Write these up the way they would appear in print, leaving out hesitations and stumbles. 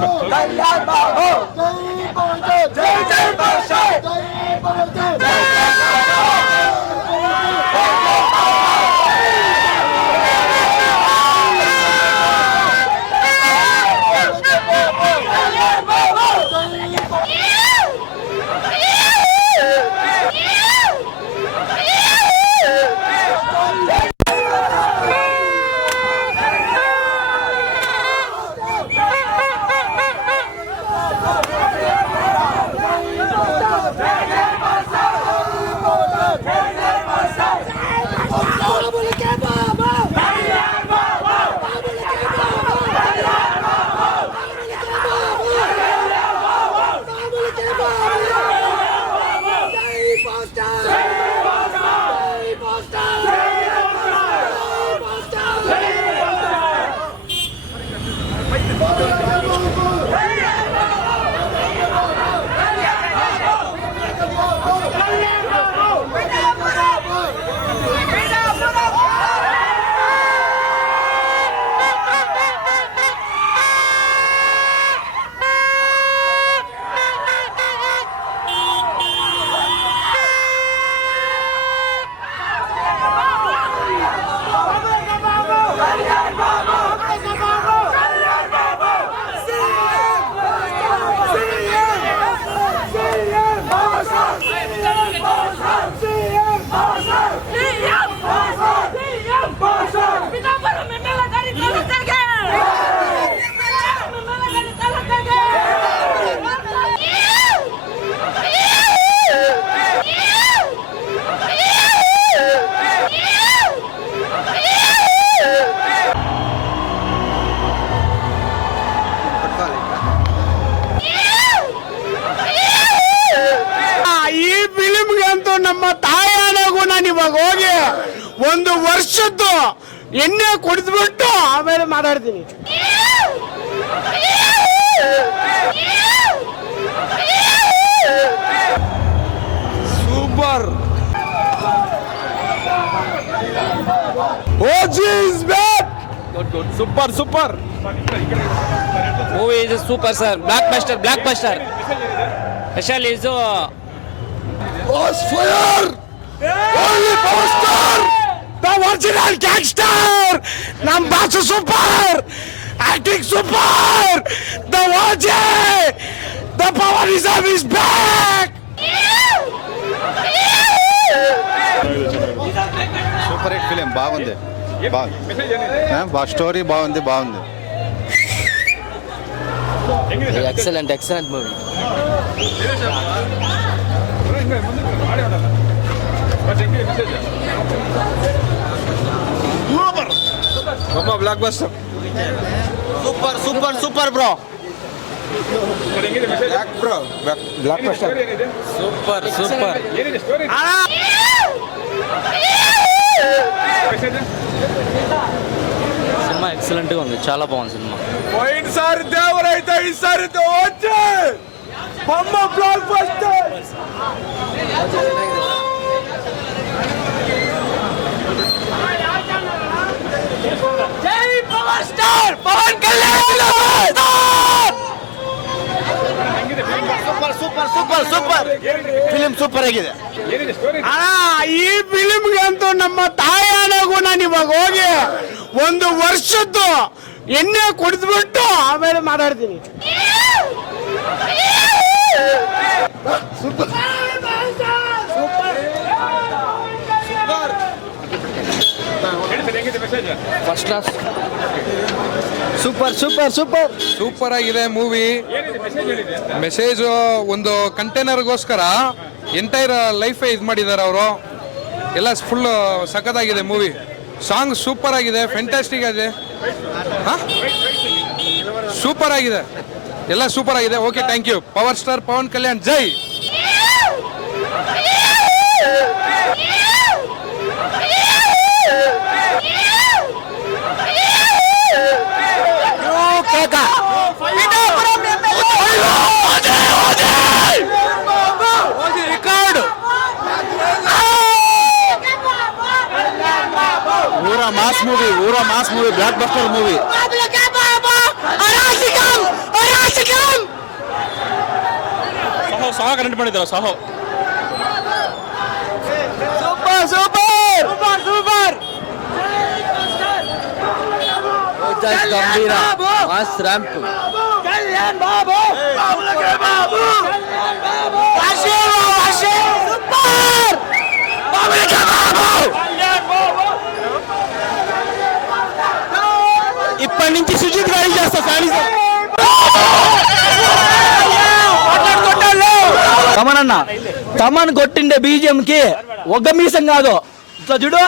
कल्याण बाबू जय जय बादशाह ನಮ್ಮ ತಾಯಾಣೆಗೂ ನಾನು ಇವಾಗ ಹೋಗಿ ಒಂದು ವರ್ಷದ್ದು ಎಣ್ಣೆ ಕುಡಿದ್ಬಿಟ್ಟು ಆಮೇಲೆ ಮಾತಾಡ್ತೀನಿ. Super OG is back. Good super super movie is super sir. Blockbuster special is Was fire! Only power star! The original gangster! Nam boss super! Acting super! The OJ! The power reserve is back! Super hit film బాగుంది. Story బాగుంది. Excellent movie. Block buster super bro. Block buster super cinema excellent గా ఉంది. చాలా బాగుంది cinema. పోయినసారి దేవరైతే ఈసారి వచ్చే బొమ్మ బ్లాక్ బస్టర్. జై power star Pawan Kalyan. Super film super ಆಗಿದೆ. ಈ ಫಿಲಿಂಗಂತೂ ನಮ್ಮ ತಾಯಾಣೆಗೂ ನಾನು ಇವಾಗ ಹೋಗಿ ಒಂದು ವರ್ಷದ್ದು ಎಣ್ಣೆ ಕುಡಿದ್ಬಿಟ್ಟು ಆಮೇಲೆ ಮಾತಾಡ್ತೀನಿ. First class. ಸೂಪರ್ ಆಗಿದೆ ಮೂವಿ. ಮೆಸೇಜ್ ಒಂದು ಕಂಟೈನರ್ಗೋಸ್ಕರ ಎಂಟೈರ್ ಲೈಫ್ ಇದು ಮಾಡಿದ್ದಾರೆ ಅವರು. ಎಲ್ಲ ಫುಲ್ ಸಖತ್ತಾಗಿದೆ ಮೂವಿ. ಸಾಂಗ್ ಸೂಪರ್ ಆಗಿದೆ, ಫ್ಯಾಂಟಾಸ್ಟಿಕ್ ಆಗಿದೆ. ಸೂಪರ್ ಆಗಿದೆ, ಎಲ್ಲ ಸೂಪರ್ ಆಗಿದೆ. Okay, thank you. Power star Pawan Kalyan ಜೈ. ಊರ mass movie, blockbuster movie. ಚೆನ್ನಾಗಿ ಕನೆಕ್ಟ್ ಮಾಡಿದ್ದಾರೆ Saaho. Super super super Gambheera mass ramp. ఇప్పటి నుంచి సుజిత్ గారి చేస్తా తమన్ అన్న తమన్ కొట్టిండే బీజిఎం కి ఒక మీసం కాదు, ఇట్లా చూడు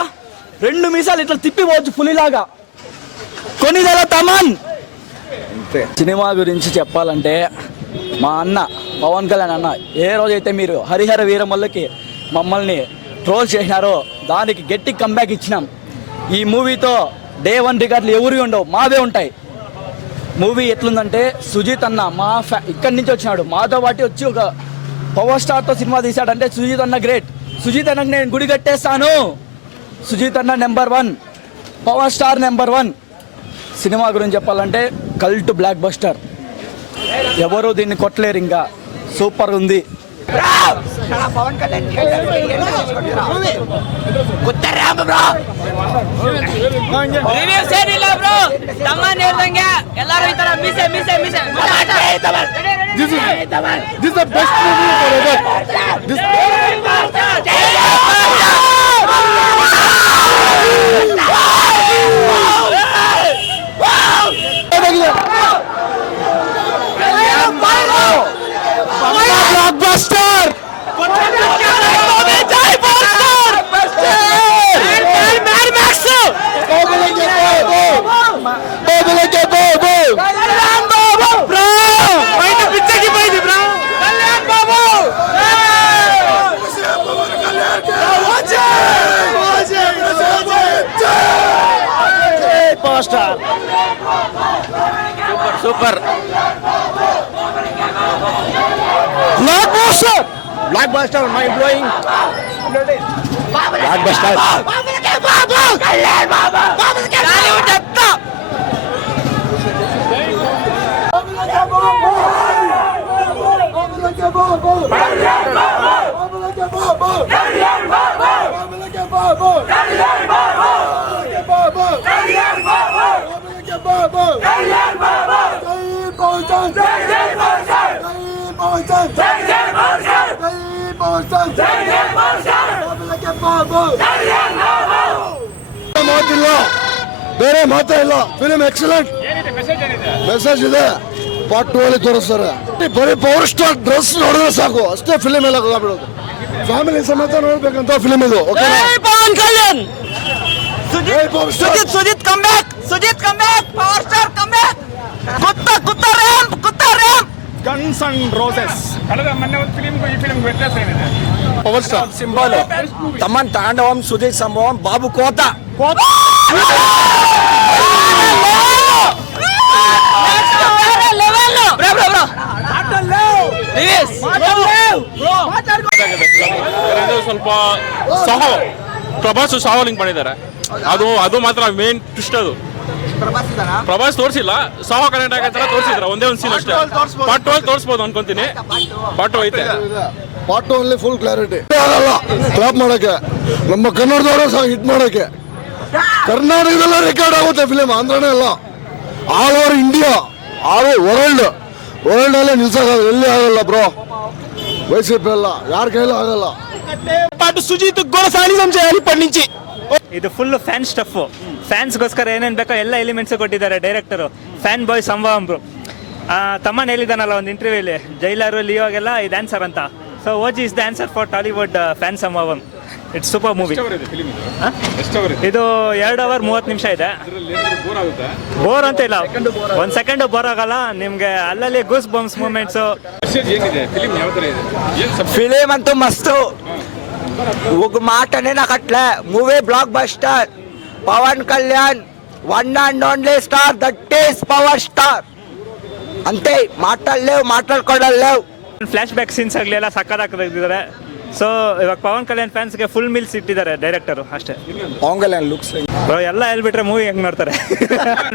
2 మీసాలు ఇట్లా తిప్పిపోవచ్చు పులిలాగా. కొనిదల తమన్. సినిమా గురించి చెప్పాలంటే మా అన్న పవన్ కళ్యాణ్ అన్న ఏ రోజైతే మీరు హరిహర వీరమల్లకి మమ్మల్ని ట్రోల్ చేసినారో దానికి గట్టి కంబ్యాక్ ఇచ్చినాం. ఈ మూవీతో డే 1 రికార్డులు ఎవరి ఉండవు, మావే ఉంటాయి. మూవీ ఎట్లుందంటే సుజిత్ అన్న మా ఇక్కడి నుంచి వచ్చినాడు, మాతో పాటు వచ్చి ఒక పవర్ స్టార్తో సినిమా తీశాడంటే సుజిత్ అన్న గ్రేట్. సుజిత్ అన్నకు నేను గుడి కట్టేస్తాను. సుజిత్ అన్న number 1, power star number 1. Cinema గురించి చెప్పాలంటే కల్ట్ బ్లాక్ బస్టర్, ఎవరు దీన్ని కొట్టలేరు. ఇంకా సూపర్ ఉంది. ಪವನ್ ಕಲ್ಯಾಣ್ ರಿವ್ಯೂಸ್ ಏನಿಲ್ಲ ಬ್ರೋ, ತಮ್ಮನ್ ಹೇಳ್ದಂಗೆ ಎಲ್ಲರೂ ಈ ತರ ಮೀಸೆ ಮೀಸೆ ಮೀಸೆ. This is the best movie forever. This blockbuster. Super Blockbuster, mind blowing. Blockbuster. ಬೇರೆ ಮಾತೇ ಇಲ್ಲ. Film excellent. ಮೆಸೇಜ್ ಇದೆ. ಪಾರ್ಟ್ 2 ಅಲ್ಲಿ ತೋರಿಸ್ತಾರೆ. ಬರೀ ಪವರ್ ಸ್ಟಾರ್ ಡ್ರೆಸ್ ನೋಡಿದ್ರೆ ಸಾಕು, ಅಷ್ಟೇ ಫಿಲಿಂ ಎಲ್ಲ ಹೋಗ್ಬಿಡೋದು. ಫ್ಯಾಮಿಲಿ ಸಮೇತ ನೋಡ್ಬೇಕಂತ ಫಿಲಿಂ ಇದು. Pawan Kalyan, Sujeeth come back, Sujeeth come back, power star come back. ಕುತ್ತ ರ್ಯಾಂಪ್ ಗನ್ಸ್ ಅಂಡ್ ರೋಸಸ್. ಕಳೆದ ಮೊನ್ನೆ ಒಂದು ಫಿಲಿಂ ಈ ಫಿಲಿಂ ವ್ಯತ್ಯಾಸ ಏನಿದೆ? ಪವರ್ ಸ್ಟಾರ್ సింబల్, తమన్ తాండవం, సుజిత్ సంభవం, బాబు కోత. ಸ್ವಲ್ಪ ಸಾಹೋ ಪ್ರಭಾಸ್ ಸಾಹೋ ಲಿಂಕ್ ಮಾಡಿದ್ದಾರೆ. ಅದು ಮಾತ್ರ ಮೇನ್ ಟ್ವಿಸ್ಟ್. ಅದು ಪ್ರಭಾಸ್ ತೋರಿಸಿಲ್ಲ, ಸಾಹೋ ಕನೆಕ್ಟ್ ಆಗತ್ತರ ತೋರಿಸಿದ್ರ ಒಂದೇ ಒಂದು ಸೀನ್ ಅಷ್ಟೇ. ಪಾರ್ಟ್ 2 ತೋರಿಸಬಹುದು ಅನ್ಕೊಂತೀನಿ. ಪಾರ್ಟ್ 2 ಐತೆ. ಪಾರ್ಟ್ 2 ಅಲ್ಲಿ ಫುಲ್ ಕ್ಲಾರಿಟಿ ಆಗಲ್ಲ ಕ್ಲಾಪ್ ಮಾಡಕ್ಕೆ, ನಮ್ಮ ಕನ್ನಡದವರು ಸಹ ಹಿಟ್ ಮಾಡಕ್ಕೆ. ಕರ್ನಾಟಕದಲ್ಲ ರೆಕಾರ್ಡ್ ಆಗುತ್ತೆ ಫಿಲಿಂ, ಆಂಧ್ರನೇ ಅಲ್ಲ, all over India, all world ಅಲ್ಲೇ ನಿಲ್ಸಕ್ಕಾಗಲ್ಲ, ಎಲ್ಲಿ ಆಗಲ್ಲ ಬ್ರೋ. వైసీపీ ಅಲ್ಲ, ಯಾರ ಕೈಲೂ ಆಗಲ್ಲ. ಪಾಟು ಸುಜಿತ್ కూడా సానిసం చేయాలి ఇప్పటి నుంచి. ಇದು ಫುಲ್ ಫ್ಯಾನ್ ಸ್ಟಫ್. ಫ್ಯಾನ್ಸ್ಗೋಸ್ಕರ ಏನೇನು ಬೇಕೋ ಎಲ್ಲ ಎಲಿಮೆಂಟ್ಸ್ ಕೊಟ್ಟಿದ್ದಾರೆ ಡೈರೆಕ್ಟರು. ಫ್ಯಾನ್ ಬಾಯ್ ಸಂಭವಂ ಬ್ರೋ. ತಮ್ಮನ್ ಹೇಳಿದಾನಲ್ಲ ಒಂದು ಇಂಟರ್ವ್ಯೂಲಿ, ಜೈಲರು ಲಿಯೋಗೆಲ್ಲ ಇದು ಆನ್ಸರ್ ಅಂತ. So OG is the answer for Tollywood fan ಸಂಭವಂ. It's super movie. ಇದು 2 ಅವರ್ 30 ನಿಮಿಷ ಇದೆ. ಬೋರ್ ಅಂತ ಇಲ್ಲ, 1 ಸೆಕೆಂಡ್ ಬೋರ್ ಆಗಲ್ಲ ನಿಮ್ಗೆ. ಅಲ್ಲಲ್ಲಿ ಗೂಸ್ ಬಂಪ್ಸ್ ಮೂಮೆಂಟ್ಸ್. ఫిలిం అంతా మస్తు. ఒక మాటనే నాకు అట్లా movie blockbuster. Pawan Kalyan 1 and only star, that is power star. అంతే, మాట్లాడలేవు, ಮಾತಾಡ್ಕೊಳ್ಳಲೇವು. ಫ್ಲಾಶ್ ಬ್ಯಾಕ್ ಸೀನ್ಸ್ ಆಗಲಿ ಎಲ್ಲ ಸಕ್ಕತ್ತಾಗಿ ತೆಗೆದಿದ್ದಾರೆ. ಸೊ ಇವಾಗ ಪವನ್ ಕಲ್ಯಾಣ್ ಫ್ಯಾನ್ಸ್ಗೆ ಫುಲ್ ಮೀಲ್ಸ್ ಇಟ್ಟಿದ್ದಾರೆ ಡೈರೆಕ್ಟರು ಅಷ್ಟೇ. ಪವನ್ ಕಲ್ಯಾಣ್ ಲುಕ್ಸ್ ಎಲ್ಲ ಹೇಳ್ಬಿಟ್ರೆ ಮೂವಿ ಹೆಂಗ್ ನೋಡ್ತಾರೆ.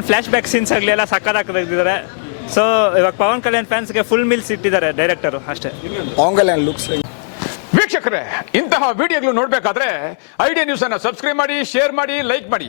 ಫ್ಲಾಶ್ ಬ್ಯಾಕ್ ಸೀನ್ಸ್ ಆಗಲಿ ಎಲ್ಲ ಸಕ್ಕತ್ತಾಗಿ ತೆಗೆದಿದ್ದಾರೆ. ಸೊ ಇವಾಗ ಪವನ್ ಕಲ್ಯಾಣ್ ಫ್ಯಾನ್ಸ್ಗೆ ಫುಲ್ ಮೀಲ್ಸ್ ಇಟ್ಟಿದ್ದಾರೆ ಡೈರೆಕ್ಟರು ಅಷ್ಟೇ. ಪವನ್ ಕಲ್ಯಾಣ್ ಲುಕ್ಸ್ ವೀಕ್ಷಕರೇ, ಇಂತಹ ವಿಡಿಯೋಗಳು ನೋಡಬೇಕಾದ್ರೆ ಐಡಿಯಾ ನ್ಯೂಸ್ ಅನ್ನು ಸಬ್ಸ್ಕ್ರೈಬ್ ಮಾಡಿ, ಶೇರ್ ಮಾಡಿ, ಲೈಕ್ ಮಾಡಿ.